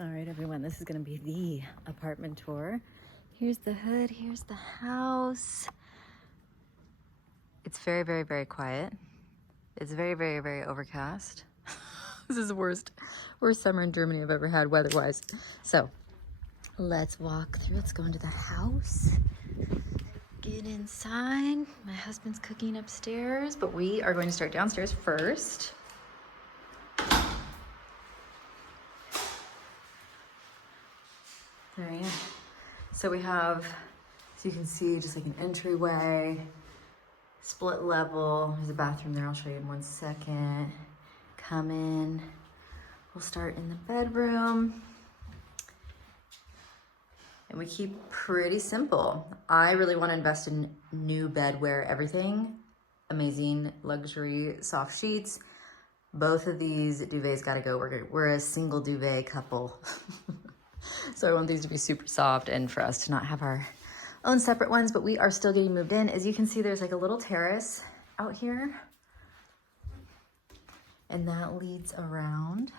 All right, everyone, this is going to be the apartment tour. Here's the hood, here's the house. It's very, very, very quiet. It's very, very, very overcast. This is the worst summer in Germany I've ever had weather-wise. So let's walk through. Let's go into the house. Get inside. My husband's cooking upstairs, but we are going to start downstairs first. There I am. So we have, as you can see, just like an entryway, split level. There's a bathroom there. I'll show you in 1 second. Come in. We'll start in the bedroom. And we keep pretty simple. I really want to invest in new bedwear, everything. Amazing luxury soft sheets. Both of these duvets gotta go. We're a single duvet couple. So I want these to be super soft and for us to not have our own separate ones, but we are still getting moved in. As you can see, there's like a little terrace out here. And that leads around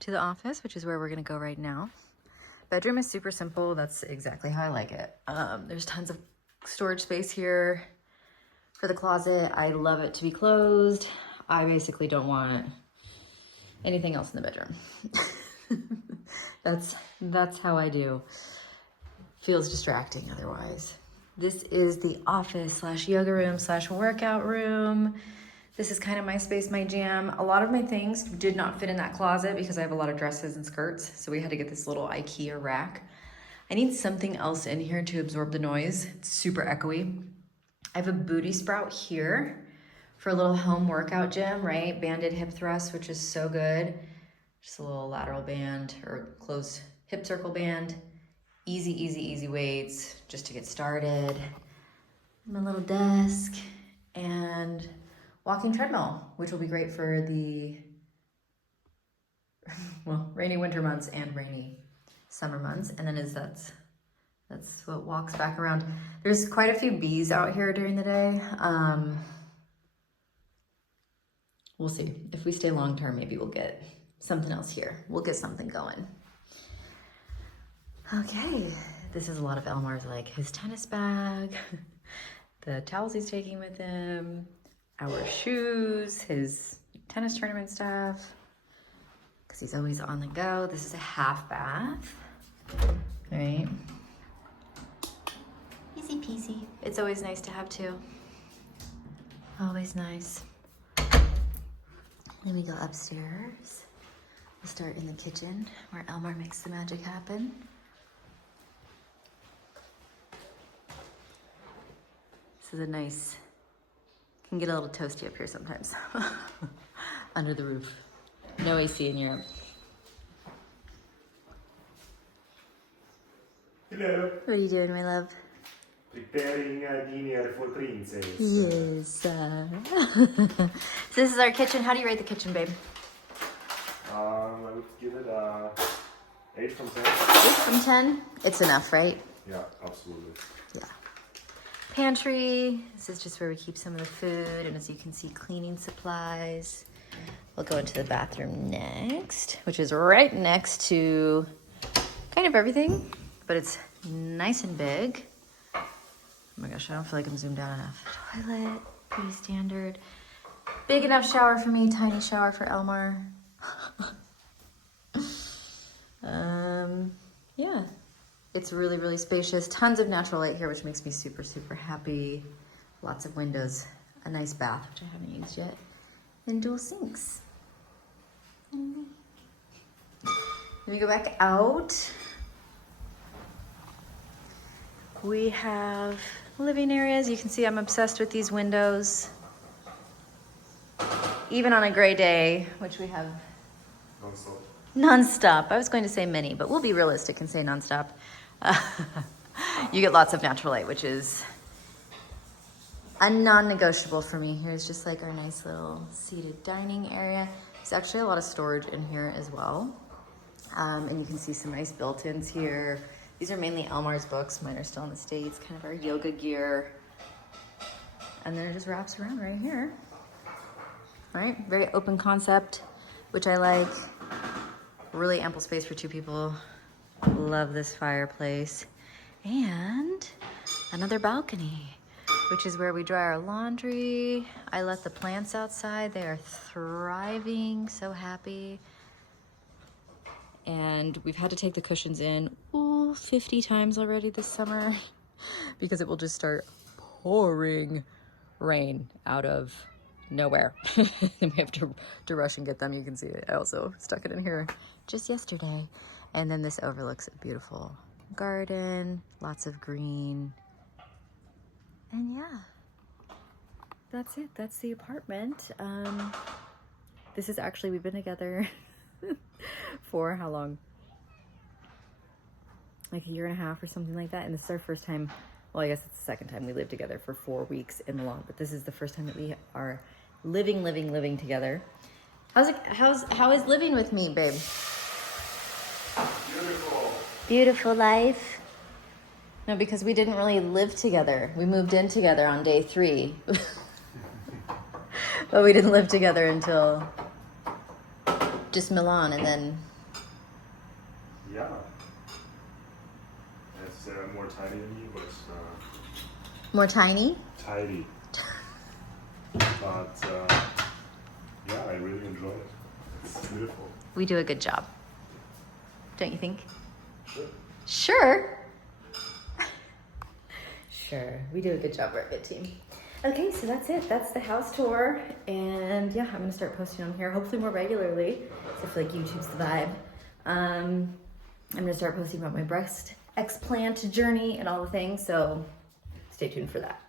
to the office, which is where we're gonna go right now. Bedroom is super simple. That's exactly how I like it. There's tons of storage space here for the closet. I love it to be closed. I basically don't want anything else in the bedroom. That's how I do. Feels distracting otherwise. This is the office slash yoga room slash workout room. This is kind of my space, my jam. A lot of my things did not fit in that closet because I have a lot of dresses and skirts. So we had to get this little IKEA rack. I need something else in here to absorb the noise. It's super echoey. I have a booty sprout here for a little home workout gym, right? Banded hip thrust, which is so good. Just a little lateral band or closed hip circle band. Easy, easy, easy weights just to get started. My little desk and walking treadmill, which will be great for the, well, rainy winter months and rainy summer months. And then that's what walks back around. There's quite a few bees out here during the day. We'll see. If we stay long term, maybe we'll get something else here. We'll get something going. Okay, this is a lot of Elmar's, like his tennis bag, the towels he's taking with him, our shoes, his tennis tournament stuff, because he's always on the go. This is a half bath, right? Easy peasy. It's always nice to have two. Always nice. Then we go upstairs. We'll start in the kitchen where Elmar makes the magic happen. This is a nice, can get a little toasty up here sometimes. Under the roof. No AC in Europe. Hello. What are you doing, my love? Preparing dinner for princess. Yes. So this is our kitchen. How do you rate the kitchen, babe? I would give it a 8 from 10. 8 from 10? It's enough, right? Yeah, absolutely. Yeah. Pantry. This is just where we keep some of the food, and as you can see, cleaning supplies. We'll go into the bathroom next, which is right next to kind of everything, but it's nice and big. Oh my gosh, I don't feel like I'm zoomed out enough. Toilet, pretty standard. Big enough shower for me, tiny shower for Elmar. Yeah, it's really, really spacious. Tons of natural light here, which makes me super, super happy. Lots of windows, a nice bath, which I haven't used yet, and dual sinks. Let me go back out. We have living areas. You can see I'm obsessed with these windows. Even on a gray day, which we have Non-stop. non-stop. I was going to say many, but we'll be realistic and say non-stop. You get lots of natural light, which is a non-negotiable for me. Here's just like our nice little seated dining area. There's actually a lot of storage in here as well. And you can see some nice built-ins here. These are mainly Elmar's books. Mine are still in the States, kind of our yoga gear. And then it just wraps around right here. All right, very open concept. which I like. Really ample space for 2 people. Love this fireplace. And another balcony, which is where we dry our laundry. I let the plants outside. They are thriving, so happy. And we've had to take the cushions in 50 times already this summer because it will just start pouring rain out of nowhere. Then we have to rush and get them. You can see it. I also stuck it in here just yesterday. And then this overlooks a beautiful garden, lots of green. And yeah, that's it. That's the apartment. This is actually, we've been together for how long? Like a year and a half or something like that. And this is our first time, well, I guess it's the second time we lived together for 4 weeks in Milan, but this is the first time that we are living together. How is living with me, babe? Beautiful. Beautiful life. No, because we didn't really live together. We moved in together on day 3. But we didn't live together until just Milan, and then... Yeah. It's more tiny than you, but More tiny? tidy. But yeah, I really enjoy it. It's beautiful. We do a good job. Don't you think? Sure. Sure. Sure. We do a good job. We're a good team. Okay, so that's it. That's the house tour. And yeah, I'm going to start posting on here, hopefully more regularly. So I feel like YouTube's the vibe. I'm going to start posting about my breast explant journey and all the things. So stay tuned for that.